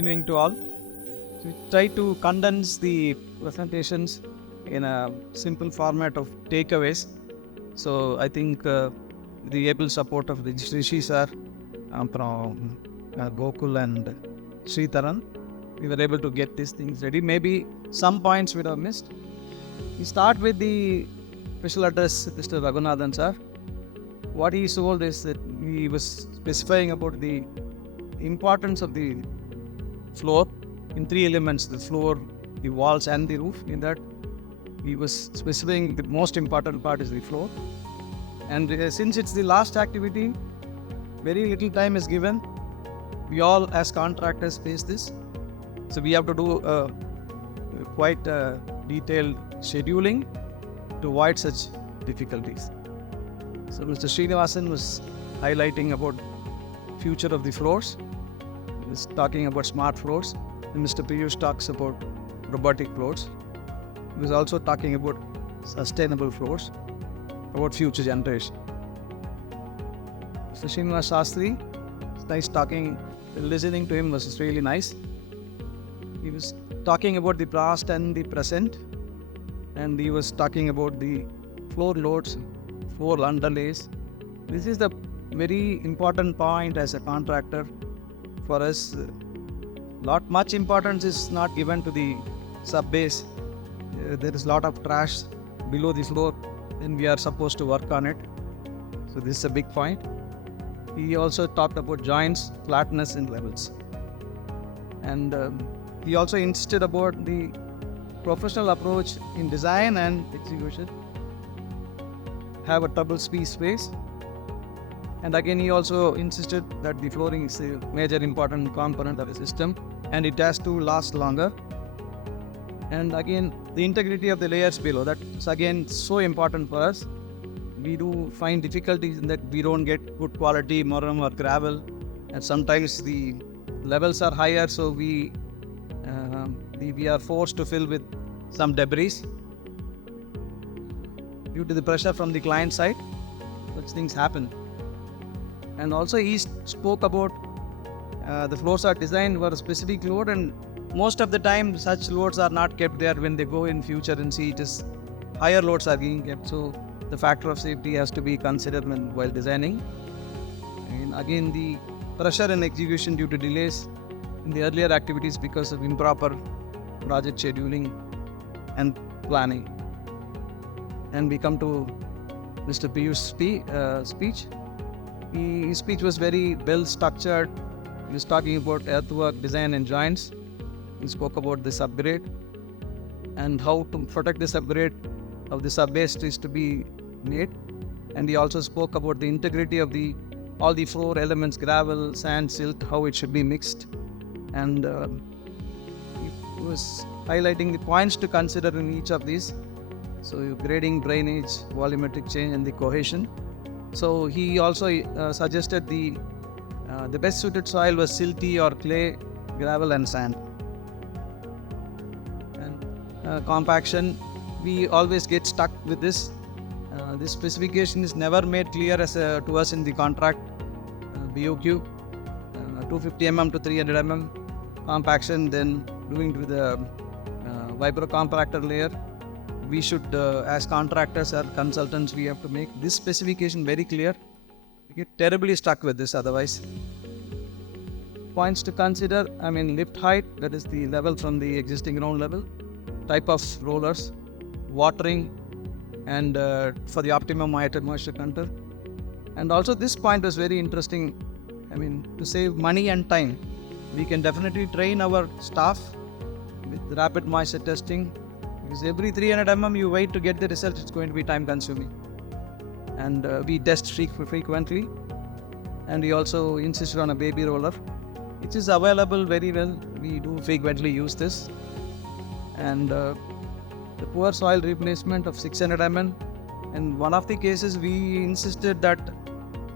evening to all. We try to condense the presentations in a simple format of takeaways. So I think the able support of Rishi sir from Gokul and Sridharan, we were able to get these things ready. Maybe some points we have missed. We start with the special address, Mr. Raghunathan sir. What he told is that he was specifying about the importance of the floor in three elements: the floor, the walls and the roof. In that he was specifying the most important part is the floor. And since it's the last activity, very little time is given. We all as contractors face this. So we have to do quite detailed scheduling to avoid such difficulties. So Mr. Srinivasan was highlighting about future of the floors. He was talking about smart floors. And Mr. Piyush talks about robotic floors. He was also talking about sustainable floors, about future generation. Mr. Srinivas Shastri, it's nice talking. Listening to him was really nice. He was talking about the past and the present, and he was talking about the floor loads, floor underlays. This is the very important point as a contractor for us. Much importance is not given to the sub base. There is a lot of trash below the floor, and we are supposed to work on it. So this is a big point. He also talked about joints, flatness and levels. And he also insisted about the professional approach in design and execution. Have a trouble-free space. And again, he also insisted that the flooring is a major important component of the system and it has to last longer. And again, the integrity of the layers below, that's again so important for us. We do find difficulties in that we don't get good quality murram or gravel, and sometimes the levels are higher, so we are forced to fill with some debris due to the pressure from the client side. Such things happen. And also he spoke about the floors are designed for a specific load, and most of the time such loads are not kept there. When they go in future and see it is higher loads are being kept. So the factor of safety has to be considered while designing. And again, the pressure and execution due to delays in the earlier activities because of improper project scheduling and planning. And we come to Mr. Piyush's speech. His speech was very well structured. He was talking about earthwork, design and joints. He spoke about this upgrade and how to protect this upgrade of the sub-base is to be made. And he also spoke about the integrity of all the floor elements, gravel, sand, silt, how it should be mixed. And he was highlighting the points to consider in each of these. So grading, drainage, volumetric change and the cohesion. So he also suggested the best suited soil was silty or clay, gravel and sand. And compaction, we always get stuck with this. This specification is never made clear to us in the contract. BOQ, 250 mm to 300 mm compaction, then doing with the vibro compactor layer. We should, as contractors or consultants, we have to make this specification very clear. We get terribly stuck with this otherwise. Points to consider, lift height, that is the level from the existing ground level, type of rollers, watering, and for the optimum moisture content. And also this point was very interesting. To save money and time, we can definitely train our staff with rapid moisture testing. Because every 300 mm you wait to get the result, it's going to be time consuming. And we test frequently. And we also insisted on a baby roller. It is available very well. We do frequently use this. And the poor soil replacement of 600 mm. In one of the cases, we insisted that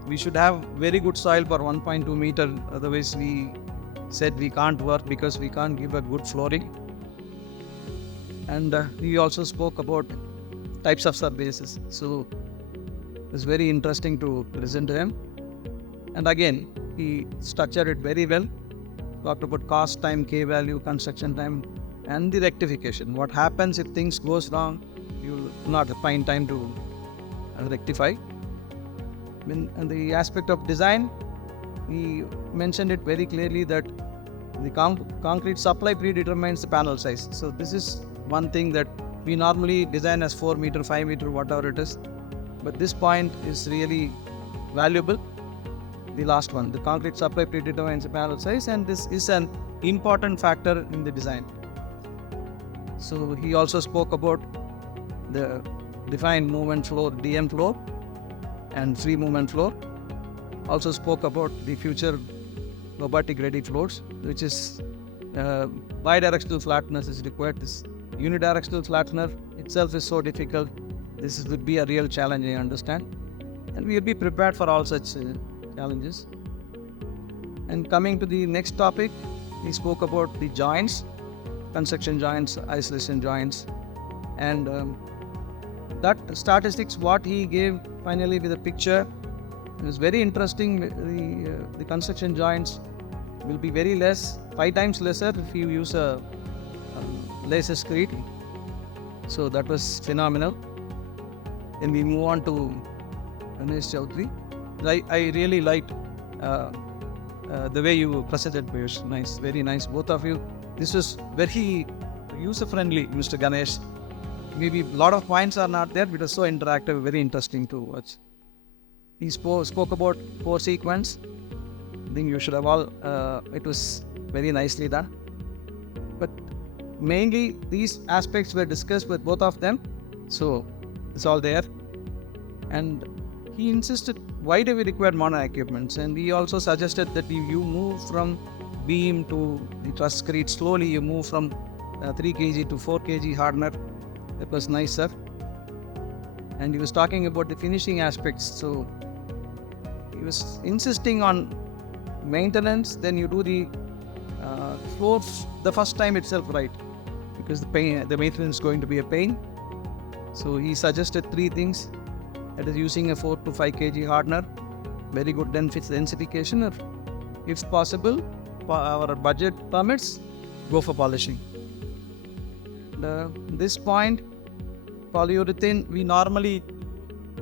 we should have very good soil for 1.2 meter. Otherwise, we said we can't work because we can't give a good flooring. And he also spoke about types of sub-bases. So it was very interesting to listen to him. And again, he structured it very well. talked about cost, time, K value, construction time, and the rectification. What happens if things goes wrong? You will not find time to rectify. In the aspect of design, we mentioned it very clearly that the concrete supply predetermines the panel size. So this is one thing that we normally design as 4 meter, 5 meter, whatever it is. But this point is really valuable. The last one, the concrete supply predetermines the panel size, and this is an important factor in the design. So he also spoke about the defined movement floor, DM floor, and free movement floor. Also spoke about the future robotic ready floors, which is bidirectional flatness is required. This unidirectional flattener itself is so difficult. This would be a real challenge, I understand, and we will be prepared for all such challenges. And coming to the next topic, he spoke about the joints, construction joints, isolation joints, and that statistics what he gave finally with a picture, it was very interesting. The construction joints will be very less, 5 times lesser if you use a laser screed. So that was phenomenal. Then we move on to Ganesh Chaudhary. I really liked the way you presented, Piyush. Nice, very nice, both of you. This was very user-friendly, Mr. Ganesh. Maybe a lot of points are not there, but it was so interactive, very interesting to watch. He spoke about 4 sequence. I think you should have all, it was very nicely done. But mainly these aspects were discussed with both of them. So it's all there. And he insisted, why do we require mono equipments? And he also suggested that you move from beam to the truss screed slowly. You move from 3 kg to 4 kg hardener. That was nice, sir. And he was talking about the finishing aspects. So he was insisting on maintenance. Then you do the floors the first time itself, right? Because the maintenance is going to be a pain. So he suggested 3 things. That is using a 4 to 5 kg hardener, very good densification, or if possible, our budget permits, go for polishing. This point, polyurethane, we normally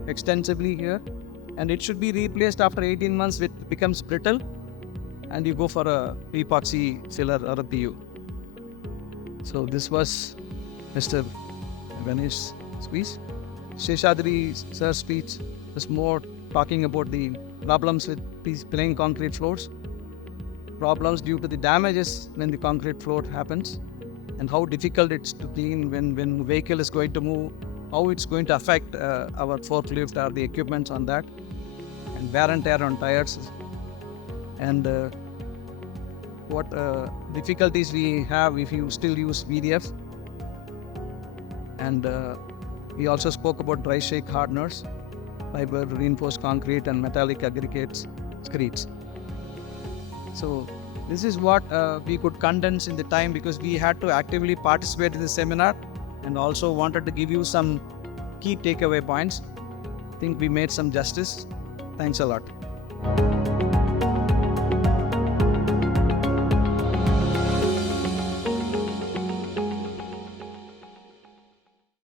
extensively here, and it should be replaced after 18 months. It becomes brittle, and you go for a epoxy filler or a PU. So this was Mr. Ganesh speech. Seshadri sir's speech was more talking about the problems with these plain concrete floors, problems due to the damages when the concrete floor happens, and how difficult it's to clean when vehicle is going to move, how it's going to affect our forklift or the equipment on that, and wear and tear on tires, and what difficulties we have if you still use VDF. And he also spoke about dry shake hardeners, fiber reinforced concrete, and metallic aggregates screeds. So this is what we could condense in the time, because we had to actively participate in the seminar and also wanted to give you some key takeaway points. I think we made some justice. Thanks a lot.